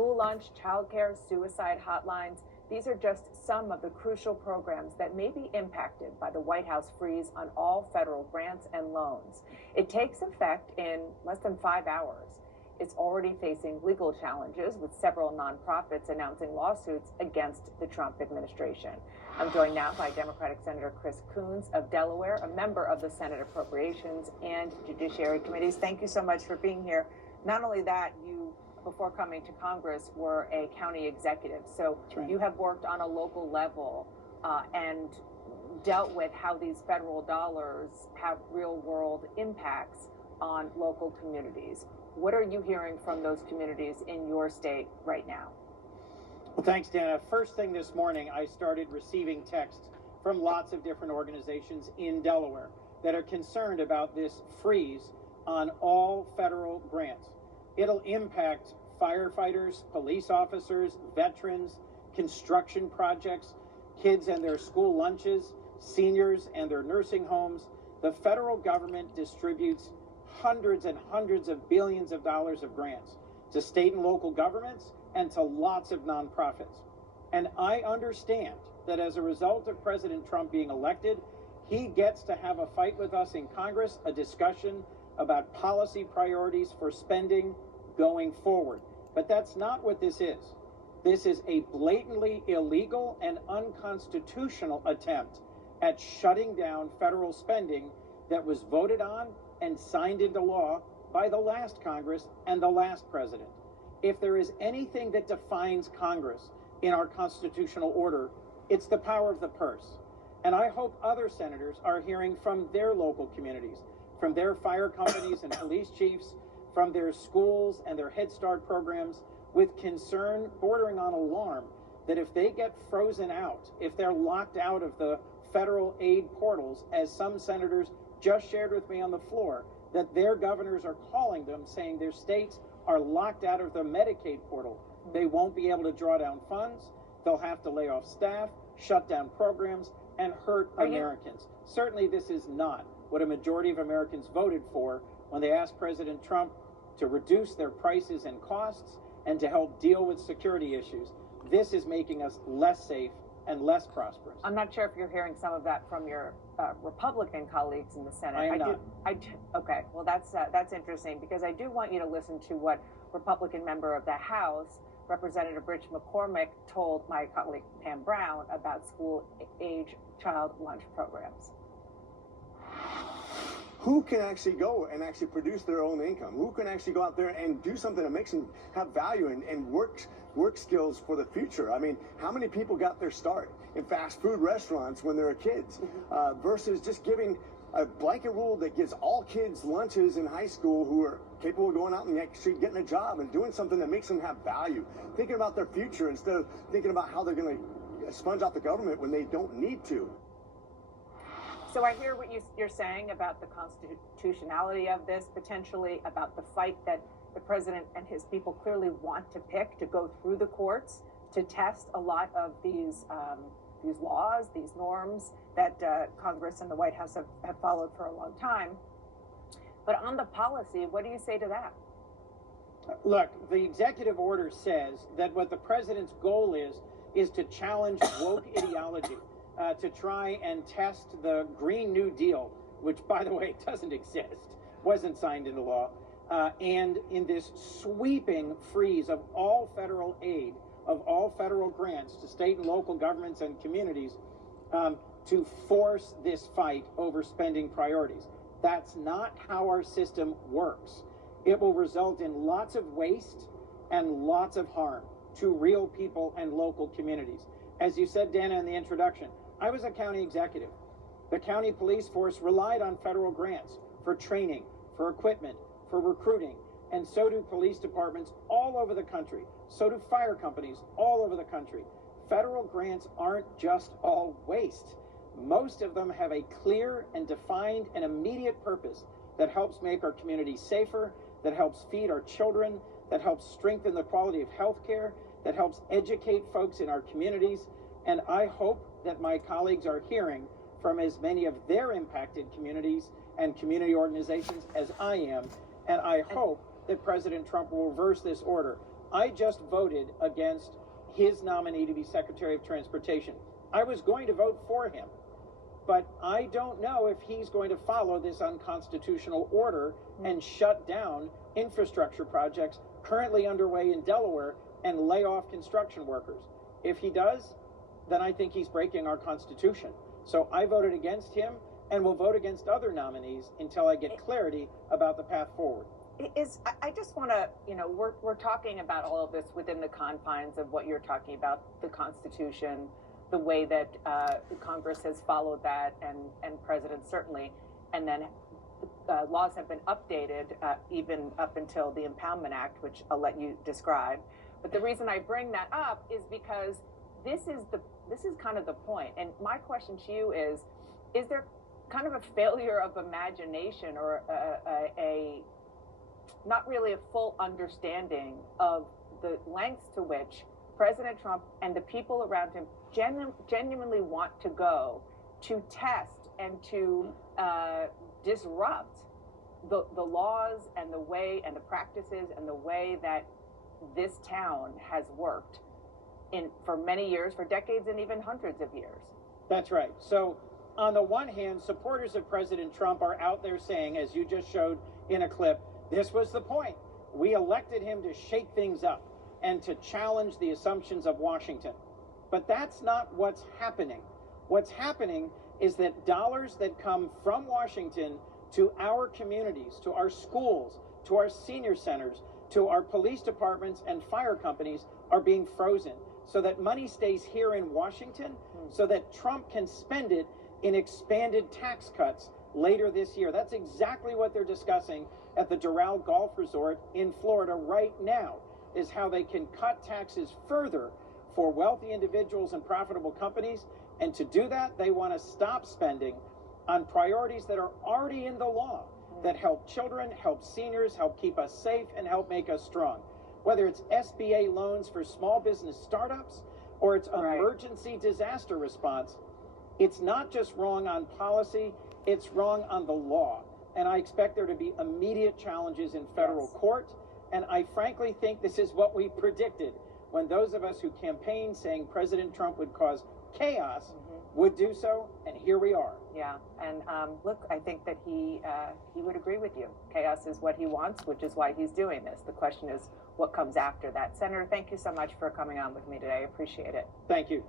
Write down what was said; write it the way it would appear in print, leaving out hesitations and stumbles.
School lunch, childcare, suicide hotlines. These are just some of the crucial programs that may be impacted by the White House freeze on all federal grants and loans. It takes effect in less than 5 hours. It's already facing legal challenges, with several nonprofits announcing lawsuits against the Trump administration. I'm joined now by Democratic Senator Chris Coons of Delaware, a member of the Senate Appropriations and Judiciary Committees. Thank you so much for being here. Not only that, you, before coming to Congress, were a county executive. So you have worked on a local level and dealt with how these federal dollars have real world impacts on local communities. What are you hearing from those communities in your state right now? Well, thanks, Dana. First thing this morning, I started receiving texts from lots of different organizations in Delaware that are concerned about this freeze on all federal grants. It'll impact firefighters, police officers, veterans, construction projects, kids and their school lunches, seniors and their nursing homes. The federal government distributes hundreds and hundreds of billions of dollars of grants to state and local governments and to lots of nonprofits. And I understand that as a result of President Trump being elected, he gets to have a fight with us in Congress, a discussion about policy priorities for spending going forward. But that's not what this is. This is a blatantly illegal and unconstitutional attempt at shutting down federal spending that was voted on and signed into law by the last Congress and the last president. If there is anything that defines Congress in our constitutional order, it's the power of the purse. And I hope other senators are hearing from their local communities, from their fire companies and police chiefs, from their schools and their Head Start programs, with concern bordering on alarm that if they get frozen out, if they're locked out of the federal aid portals, as some senators just shared with me on the floor, that their governors are calling them, saying their states are locked out of the Medicaid portal. They won't be able to draw down funds. They'll have to lay off staff, shut down programs, and hurt Americans. Certainly this is not what a majority of Americans voted for when they asked President Trump to reduce their prices and costs and to help deal with security issues. This is making us less safe and less prosperous. I'm not sure if you're hearing some of that from your Republican colleagues in the Senate. I am not. Okay, well that's interesting, because I do want you to listen to what Republican member of the House, Representative Rich McCormick, told my colleague Pam Brown about school-age child lunch programs. Who can actually go and actually produce their own income? Who can actually go out there and do something that makes them have value and work skills for the future? I mean, how many people got their start in fast food restaurants when they were kids versus just giving a blanket rule that gives all kids lunches in high school who are capable of going out and actually getting a job and doing something that makes them have value, thinking about their future instead of thinking about how they're going to sponge out the government when they don't need to. So I hear what you're saying about the constitutionality of this, potentially about the fight that the president and his people clearly want to pick to go through the courts to test a lot of these laws, these norms that Congress and the White House have followed for a long time. But on the policy, what do you say to that? Look, the executive order says that what the president's goal is to challenge woke ideology. To try and test the Green New Deal, which, by the way, doesn't exist, wasn't signed into law, and in this sweeping freeze of all federal aid, of all federal grants to state and local governments and communities, to force this fight over spending priorities. That's not how our system works. It will result in lots of waste and lots of harm to real people and local communities. As you said, Dana, in the introduction, I was a county executive. The county police force relied on federal grants for training, for equipment, for recruiting, and so do police departments all over the country. So do fire companies all over the country. Federal grants aren't just all waste. Most of them have a clear and defined and immediate purpose that helps make our communities safer, that helps feed our children, that helps strengthen the quality of health care, that helps educate folks in our communities. And I hope that my colleagues are hearing from as many of their impacted communities and community organizations as I am. And I hope that President Trump will reverse this order. I just voted against his nominee to be Secretary of Transportation. I was going to vote for him, but I don't know if he's going to follow this unconstitutional order and shut down infrastructure projects currently underway in Delaware and lay off construction workers. If he does, then I think he's breaking our Constitution. So I voted against him and will vote against other nominees until I get clarity about the path forward. I just want to, we're talking about all of this within the confines of what you're talking about, the Constitution, the way that Congress has followed that, and presidents certainly, and then laws have been updated even up until the Impoundment Act, which I'll let you describe. But the reason I bring that up is because this is kind of the point. And my question to you is there kind of a failure of imagination or a not really a full understanding of the lengths to which President Trump and the people around him genuinely want to go to test and to disrupt the laws and the way and the practices and the way that this town has worked for many years, for decades, and even hundreds of years. That's right. So on the one hand, supporters of President Trump are out there saying, as you just showed in a clip, this was the point. We elected him to shake things up and to challenge the assumptions of Washington. But that's not what's happening. What's happening is that dollars that come from Washington to our communities, to our schools, to our senior centers, to our police departments and fire companies are being frozen so that money stays here in Washington so that Trump can spend it in expanded tax cuts later this year. That's exactly what they're discussing at the Doral Golf Resort in Florida right now, is how they can cut taxes further for wealthy individuals and profitable companies. And to do that, they want to stop spending on priorities that are already in the law that help children, help seniors, help keep us safe, and help make us strong. Whether it's SBA loans for small business startups or it's emergency disaster response, it's not just wrong on policy, it's wrong on the law. And I expect there to be immediate challenges in federal court. And I frankly think this is what we predicted when those of us who campaigned saying President Trump would cause chaos would do so, and here we are. Yeah, and look, I think that he would agree with you. Chaos is what he wants, which is why he's doing this. The question is what comes after that. Senator, thank you so much for coming on with me today. I appreciate it. Thank you.